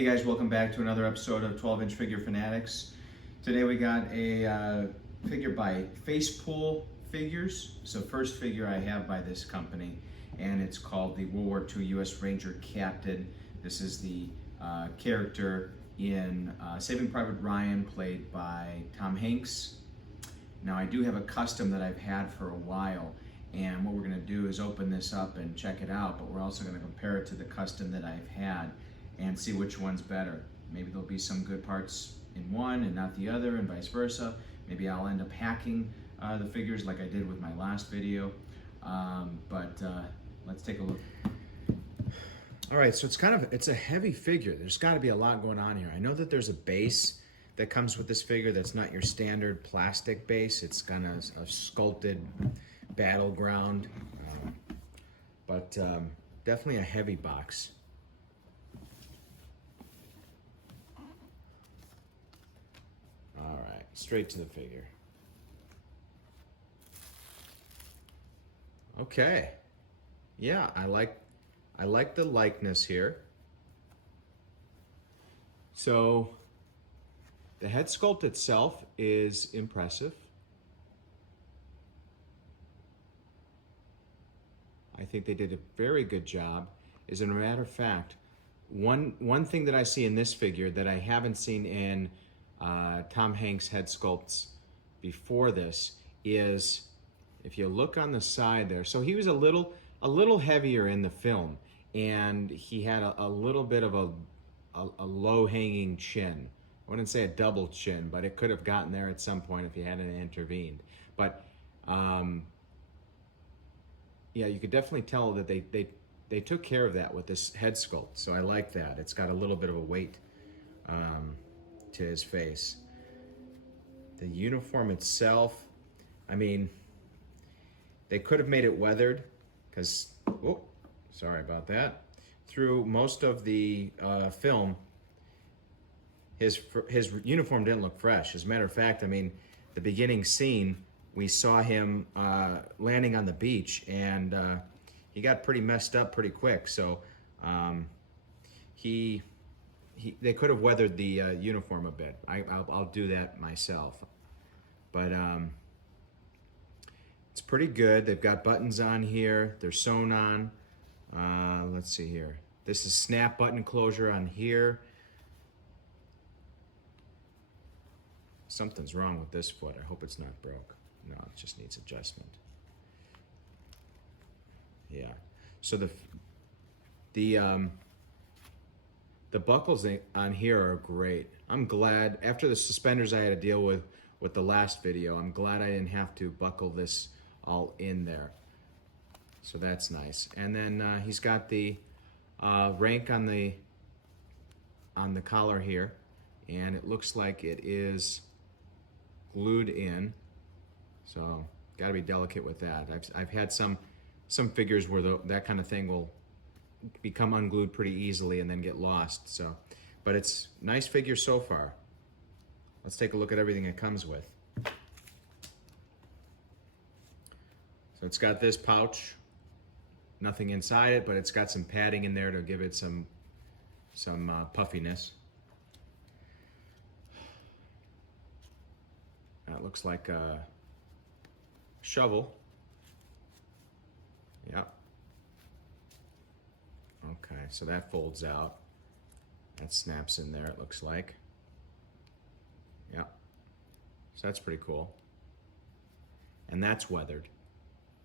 Hey guys, welcome back to another episode of 12-inch Figure Fanatics. Today we got a figure by Facepool Figures. It's the first figure I have by this company, and it's called the World War II U.S. Ranger Captain. This is the character in Saving Private Ryan, played by Tom Hanks. Now I do have a custom that I've had for a while, and what we're going to do is open this up and check it out, but we're also going to compare it to the custom that I've had and see which one's better. Maybe there'll be some good parts in one and not the other, and vice versa. Maybe I'll end up hacking the figures like I did with my last video, but let's take a look. All right, so it's a heavy figure. There's got to be a lot going on here. I know that there's a base that comes with this figure that's not your standard plastic base. It's kind of a sculpted battleground, but definitely a heavy box. All right, straight to the figure. Okay, yeah, I like the likeness here. So the head sculpt itself is impressive. I think they did a very good job. As a matter of fact, one thing that I see in this figure that I haven't seen in Tom Hanks head sculpts before this is, if you look on the side there, so he was a little heavier in the film, and he had a little bit of a low-hanging chin. I wouldn't say a double chin, but it could have gotten there at some point if he hadn't intervened. But yeah, you could definitely tell that they took care of that with this head sculpt. So I like that. It's got a little bit of a weight to his face. The uniform itself, I mean, they could have made it weathered, because, oh, sorry about that. Through most of the film, his uniform didn't look fresh. As a matter of fact, I mean, the beginning scene, we saw him landing on the beach, and he got pretty messed up pretty quick. So they could have weathered the uniform a bit. I'll do that myself. But it's pretty good. They've got buttons on here. They're sewn on. Let's see here. This is snap button closure on here. Something's wrong with this foot. I hope it's not broke. No, it just needs adjustment. Yeah. So the buckles on here are great. I'm glad, after the suspenders I had to deal with the last video, I'm glad I didn't have to buckle this all in there. So that's nice. And then he's got the rank on the collar here, and it looks like it is glued in. So got to be delicate with that. I've had some figures where that kind of thing will become unglued pretty easily and then get lost. So, but it's a nice figure so far. Let's take a look at everything it comes with. So it's got this pouch, nothing inside it, but it's got some padding in there to give it some puffiness. That looks like a shovel. Yeah. Okay, so that folds out. That snaps in there, it looks like. Yeah. So that's pretty cool. And that's weathered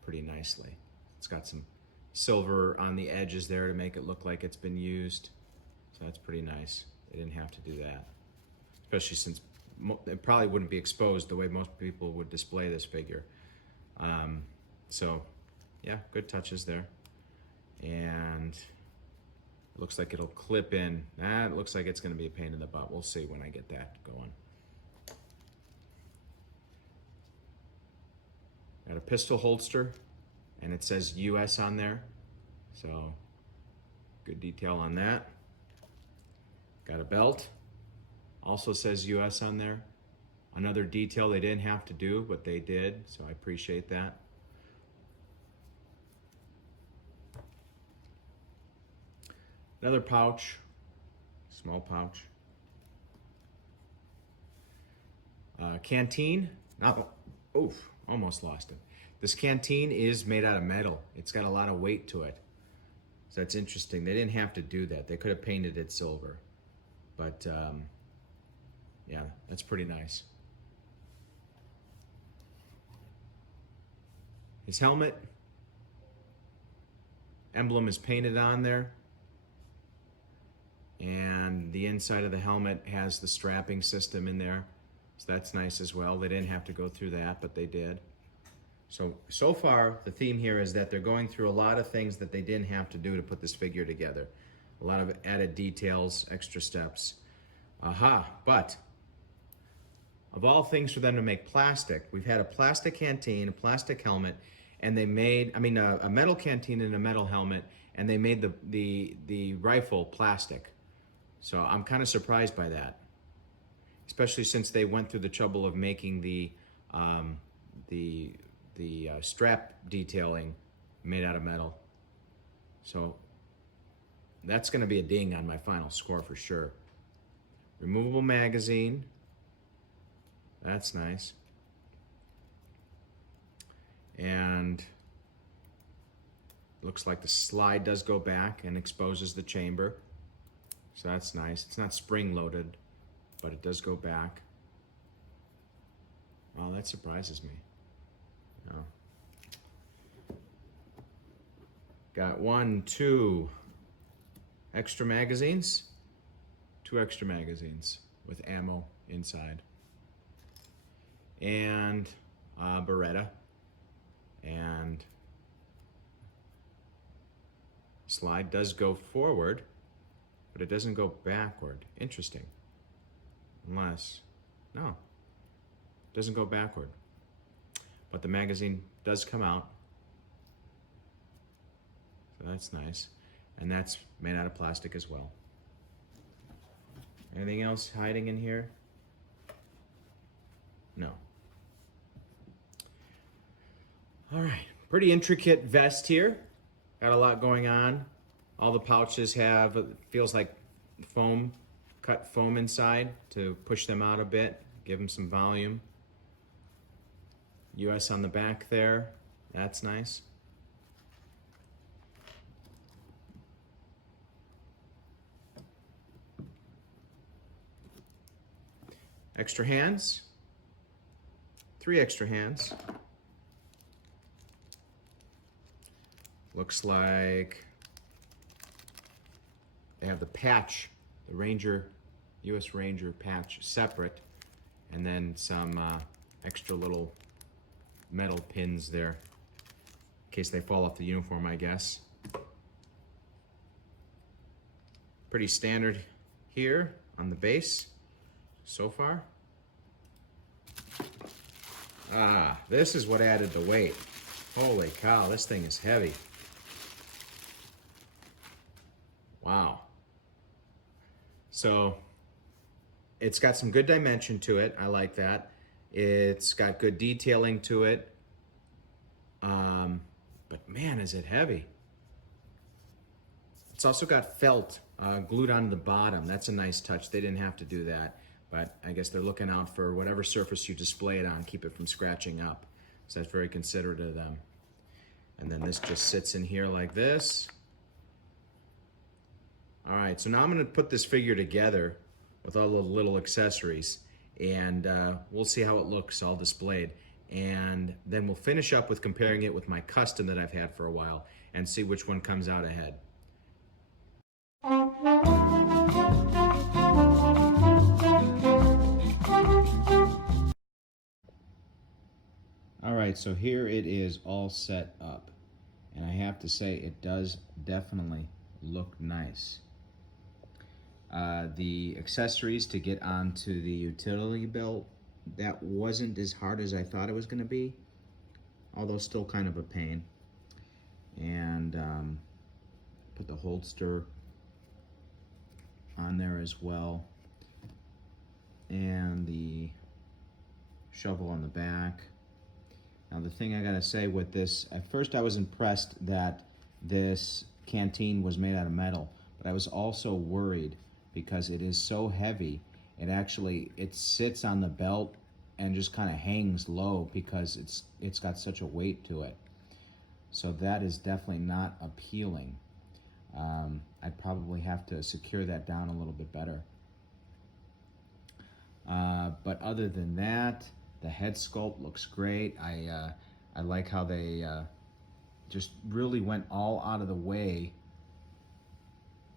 pretty nicely. It's got some silver on the edges there to make it look like it's been used. So that's pretty nice. They didn't have to do that. Especially since it probably wouldn't be exposed the way most people would display this figure. So yeah, good touches there. And it looks like it'll clip in. It looks like it's gonna be a pain in the butt. We'll see when I get that going. Got a pistol holster, and it says US on there. So good detail on that. Got a belt, also says US on there. Another detail they didn't have to do, but they did, so I appreciate that. Another pouch, Small pouch. Canteen. Oof, almost lost it. This canteen is made out of metal. It's got a lot of weight to it. So that's interesting. They didn't have to do that. They could have painted it silver. But yeah, that's pretty nice. His helmet emblem is painted on there. And the inside of the helmet has the strapping system in there. So that's nice as well. They didn't have to go through that, but they did. So far, the theme here is that they're going through a lot of things that they didn't have to do to put this figure together. A lot of added details, extra steps. But of all things for them to make plastic, we've had a plastic canteen, a plastic helmet, and they made, a metal canteen and a metal helmet, and they made the rifle plastic. So I'm kind of surprised by that, especially since they went through the trouble of making the strap detailing made out of metal. So that's going to be a ding on my final score for sure. Removable magazine. That's nice. And looks like the slide does go back and exposes the chamber. So that's nice. It's not spring loaded, but it does go back. Well, that surprises me. No. Got 2 extra magazines. 2 extra magazines with ammo inside. And Beretta. And slide does go forward, but it doesn't go backward. Interesting. Unless, no, it doesn't go backward. But the magazine does come out. So that's nice. And that's made out of plastic as well. Anything else hiding in here? No. All right, pretty intricate vest here. Got a lot going on. All the pouches have, it feels like foam, cut foam inside to push them out a bit, give them some volume. US on the back there, that's nice. Extra hands, 3 extra hands. Looks like they have the patch, the Ranger, US Ranger patch separate, and then some extra little metal pins there in case they fall off the uniform, I guess. Pretty standard here on the base so far. This is what added the weight. Holy cow, this thing is heavy. Wow. So it's got some good dimension to it. I like that. It's got good detailing to it. But man, is it heavy. It's also got felt glued onto the bottom. That's a nice touch. They didn't have to do that, but I guess they're looking out for whatever surface you display it on, keep it from scratching up. So that's very considerate of them. And then this just sits in here like this. All right, so now I'm gonna put this figure together with all the little accessories, and we'll see how it looks all displayed. And then we'll finish up with comparing it with my custom that I've had for a while and see which one comes out ahead. All right, so here it is all set up. And I have to say, it does definitely look nice. The accessories to get onto the utility belt, that wasn't as hard as I thought it was going to be, although still kind of a pain. And put the holster on there as well, and the shovel on the back. Now the thing I gotta say with this, at first I was impressed that this canteen was made out of metal, but I was also worried because it is so heavy. It sits on the belt and just kind of hangs low because it's got such a weight to it. So that is definitely not appealing. I'd probably have to secure that down a little bit better. But other than that, the head sculpt looks great. I like how they just really went all out of the way,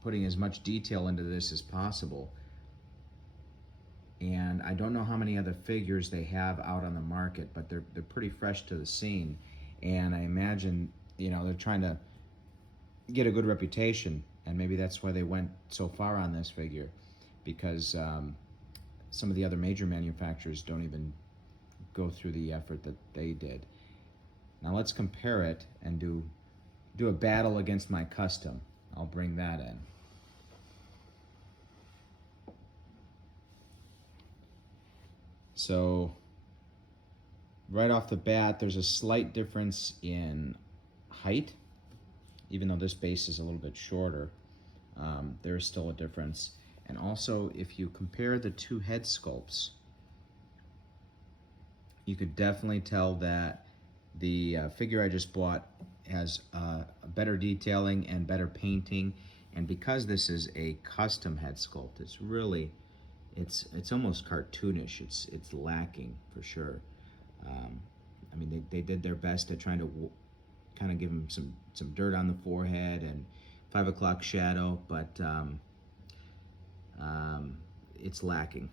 putting as much detail into this as possible. And I don't know how many other figures they have out on the market, but they're pretty fresh to the scene. And I imagine, you know, they're trying to get a good reputation, and maybe that's why they went so far on this figure, because some of the other major manufacturers don't even go through the effort that they did. Now let's compare it and do a battle against my custom. I'll bring that in. So right off the bat, there's a slight difference in height. Even though this base is a little bit shorter, there's still a difference. And also, if you compare the two head sculpts, you could definitely tell that the figure I just bought has better detailing and better painting. And because this is a custom head sculpt, it's really, it's almost cartoonish. It's lacking for sure. I mean, they did their best at trying to kind of give him some dirt on the forehead and 5 o'clock shadow, but it's lacking.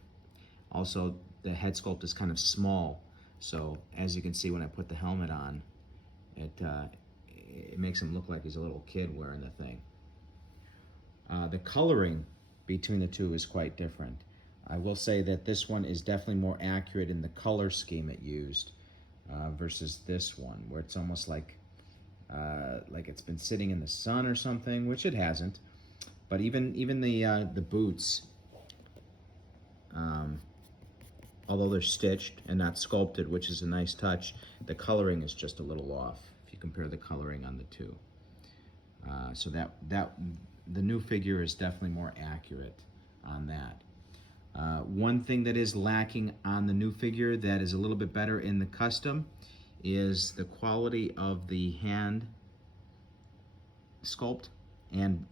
Also, the head sculpt is kind of small, so as you can see when I put the helmet on, it makes him look like he's a little kid wearing the thing. The coloring between the two is quite different. I will say that this one is definitely more accurate in the color scheme it used versus this one, where it's almost like it's been sitting in the sun or something, which it hasn't. But even the boots, although they're stitched and not sculpted, which is a nice touch, the coloring is just a little off if you compare the coloring on the two. So that the new figure is definitely more accurate on that. One thing that is lacking on the new figure that is a little bit better in the custom is the quality of the hand sculpt. And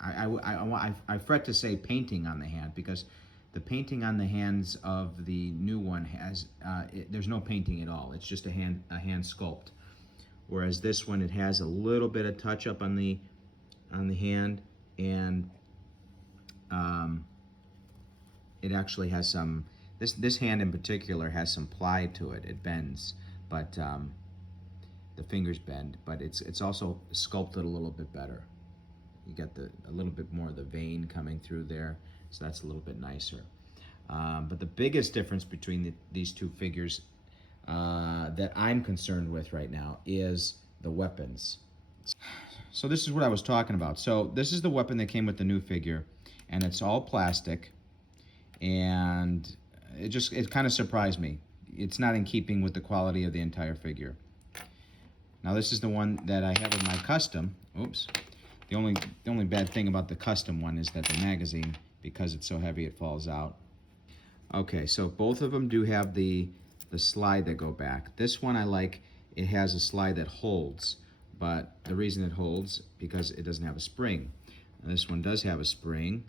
I fret to say painting on the hand, because the painting on the hands of the new one has there's no painting at all. It's just a hand sculpt. Whereas this one, it has a little bit of touch up on the hand, and it actually has some, this hand in particular has some ply to it. It bends, but the fingers bend, but it's also sculpted a little bit better. You get a little bit more of the vein coming through there, so that's a little bit nicer. But the biggest difference between these two figures that I'm concerned with right now is the weapons. So this is what I was talking about. So this is the weapon that came with the new figure, and it's all plastic, and it kind of surprised me. It's not in keeping with the quality of the entire figure. Now this is the one that I have in my custom. Oops. The only bad thing about the custom one is that the magazine, because it's so heavy, it falls out. Okay, so both of them do have the slide that go back. This one I like, it has a slide that holds, but the reason it holds, because it doesn't have a spring. Now, this one does have a spring.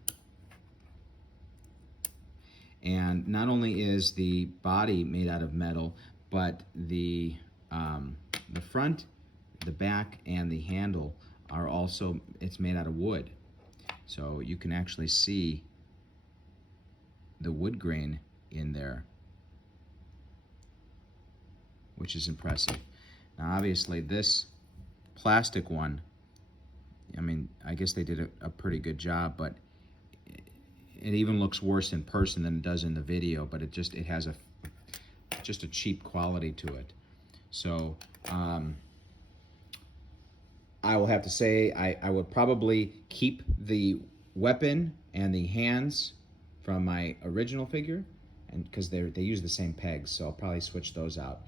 And not only is the body made out of metal, but the front, the back, and the handle are also, it's made out of wood. So you can actually see the wood grain in there, which is impressive. Now obviously this plastic one, I mean, I guess they did a pretty good job, but it even looks worse in person than it does in the video, but it has just a cheap quality to it. So I will have to say I would probably keep the weapon and the hands from my original figure, and because they use the same pegs, so I'll probably switch those out.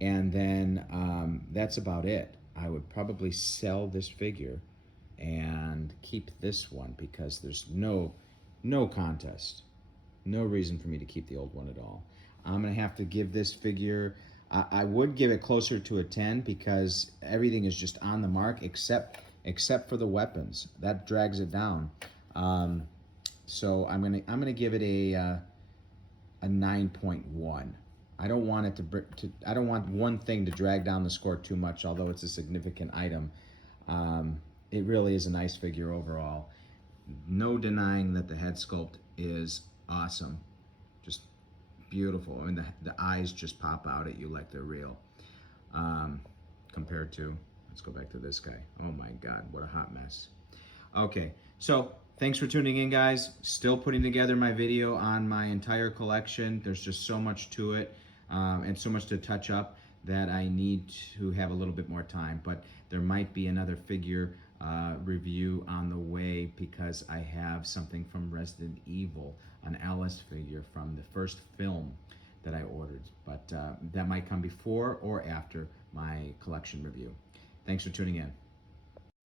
And then that's about it. I would probably sell this figure and keep this one, because there's no no contest. No reason for me to keep the old one at all. I'm gonna have to give this figure, I would give it closer to a 10 because everything is just on the mark except for the weapons. That drags it down. So I'm gonna give it a 9.1. I don't want it I don't want one thing to drag down the score too much, although it's a significant item. It really is a nice figure overall. No denying that the head sculpt is awesome. Just beautiful. I mean, the eyes just pop out at you like they're real. Compared to, let's go back to this guy. Oh my God, what a hot mess. Okay, so thanks for tuning in, guys. Still putting together my video on my entire collection. There's just so much to it and so much to touch up that I need to have a little bit more time. But there might be another figure review on the way because I have something from Resident Evil, an Alice figure from the first film that I ordered. But that might come before or after my collection review. Thanks for tuning in.